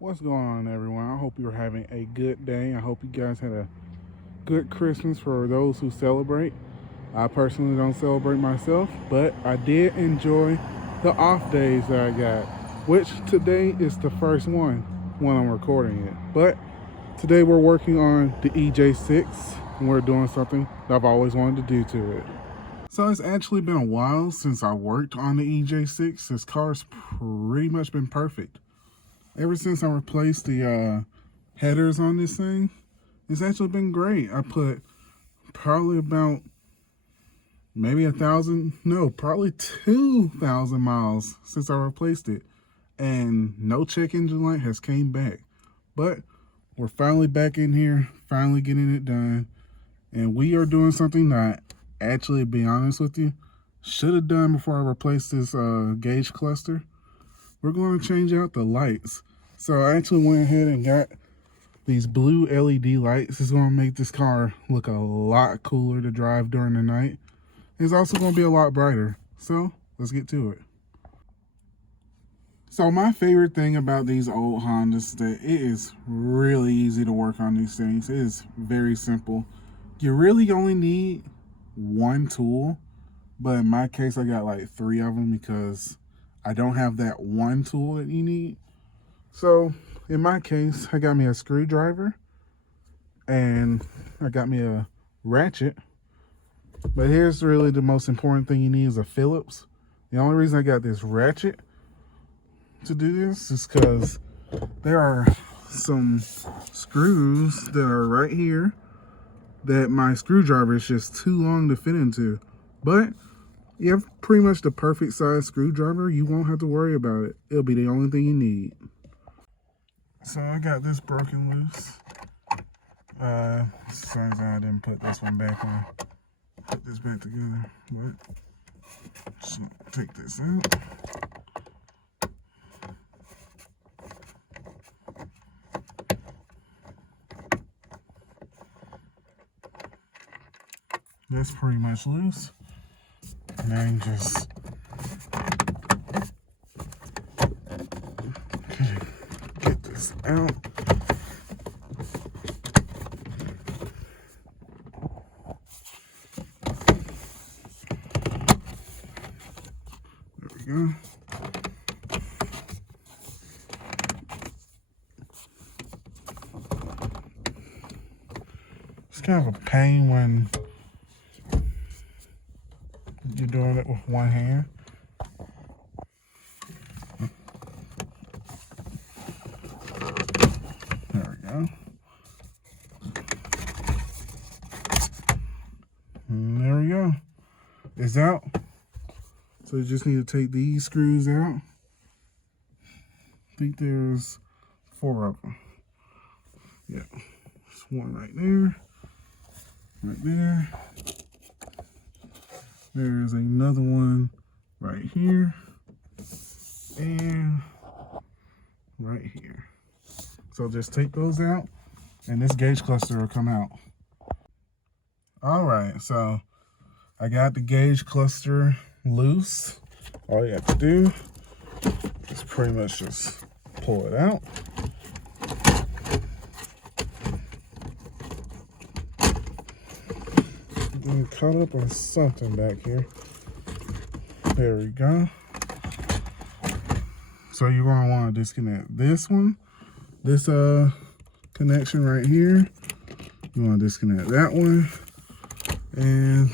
What's going on, everyone? I hope you're having a good day. I hope you guys had a good Christmas for those who celebrate. I personally don't celebrate myself, but I did enjoy the off days that I got, which today is the first one when I'm recording it. But today we're working on the EJ6 and we're doing something that I've always wanted to do to it. So it's actually been a while since I worked on the EJ6. This car's pretty much been perfect. Ever since I replaced the headers on this thing, it's actually been great. I put probably about maybe 1,000, no, probably 2,000 miles since I replaced it. And no check engine light has came back. But we're finally back in here, finally getting it done. And we are doing something that, actually, to be honest with you, should have done before I replaced this gauge cluster. We're going to change out the lights. So I actually went ahead and got these blue LED lights. It's going to make this car look a lot cooler to drive during the night. It's also going to be a lot brighter. So let's get to it. So my favorite thing about these old Hondas is that it is really easy to work on these things. It is very simple. You really only need one tool, but in my case I got like 3 of them because I don't have that one tool that you need. So in my case, I got me a screwdriver and I got me a ratchet. But here's really the most important thing you need is a Phillips. The only reason I got this ratchet to do this is because there are some screws that are right here that my screwdriver is just too long to fit into. But you have pretty much the perfect size screwdriver. You won't have to worry about it. It'll be the only thing you need. So I got this broken loose. Sorry I didn't put this one back on. Put this back together. But just take this out. That's pretty much loose. And then just get this out. There we go. It's kind of a pain when you're doing it with one hand. There we go. And there we go. It's out. So you just need to take these screws out. I think there's 4 of them. Yeah. There's one right there. Right there. There's another one right here. And right here. So just take those out and this gauge cluster will come out. Alright, so I got the gauge cluster loose. All you have to do is pretty much just pull it out. I'm caught up on something back here. There we go. So you're gonna want to disconnect this one, this connection right here. You want to disconnect that one, and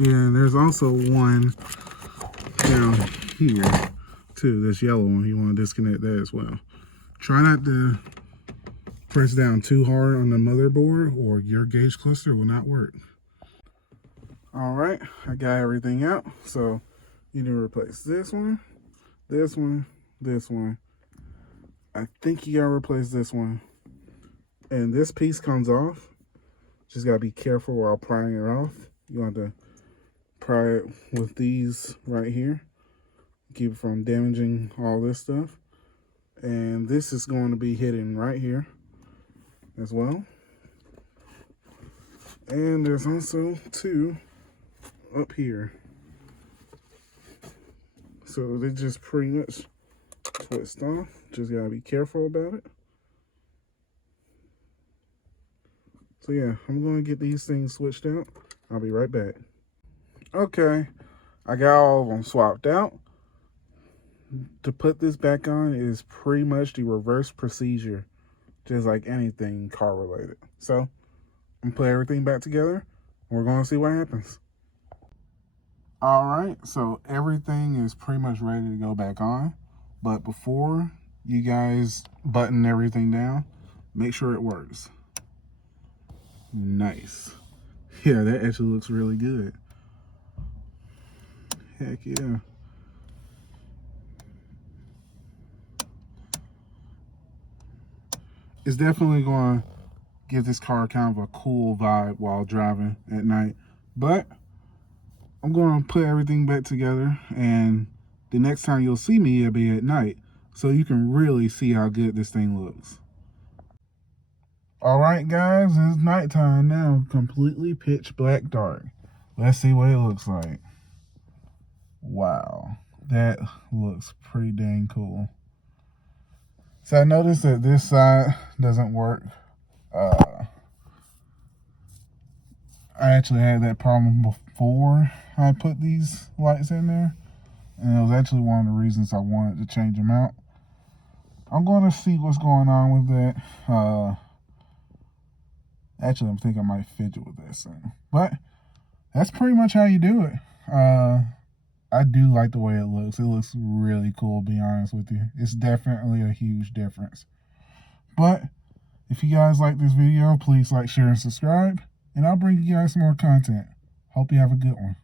yeah, there's also one down here too. This yellow one. You want to disconnect that as well. Try not to press down too hard on the motherboard or your gauge cluster will not work. All right, I got everything out. So you need to replace this one, this one, this one. I think you gotta replace this one. And this piece comes off. Just gotta be careful while prying it off. You want to pry it with these right here. Keep it from damaging all this stuff. And this is going to be hidden right here as well. And there's also 2 up here. so they just pretty much twist off. Just gotta be careful about it. So yeah, I'm gonna get these things switched out. I'll be right back. Okay, I got all of them swapped out. To put this back on is pretty much the reverse procedure, just like anything car related. So I'm gonna put everything back together and we're gonna see what happens. All right, so everything is pretty much ready to go back on. But before you guys button everything down, make sure it works. Nice. Yeah, that actually looks really good. Heck yeah. It's definitely going to give this car kind of a cool vibe while driving at night. But I'm going to put everything back together, and the next time you'll see me, it'll be at night, so you can really see how good this thing looks. All right, guys, it's nighttime now, completely pitch black dark. Let's see what it looks like. Wow, that looks pretty dang cool. So I noticed that this side doesn't work. I actually had that problem before I put these lights in there, and it was actually one of the reasons I wanted to change them out. I'm going to see what's going on with that. Actually, I'm thinking I might fidget with that soon. But that's pretty much how you do it. I do like the way it looks. It looks really cool, to be honest with you. It's definitely a huge difference. But if you guys like this video, please like, share, and subscribe. And I'll bring you guys some more content. Hope you have a good one.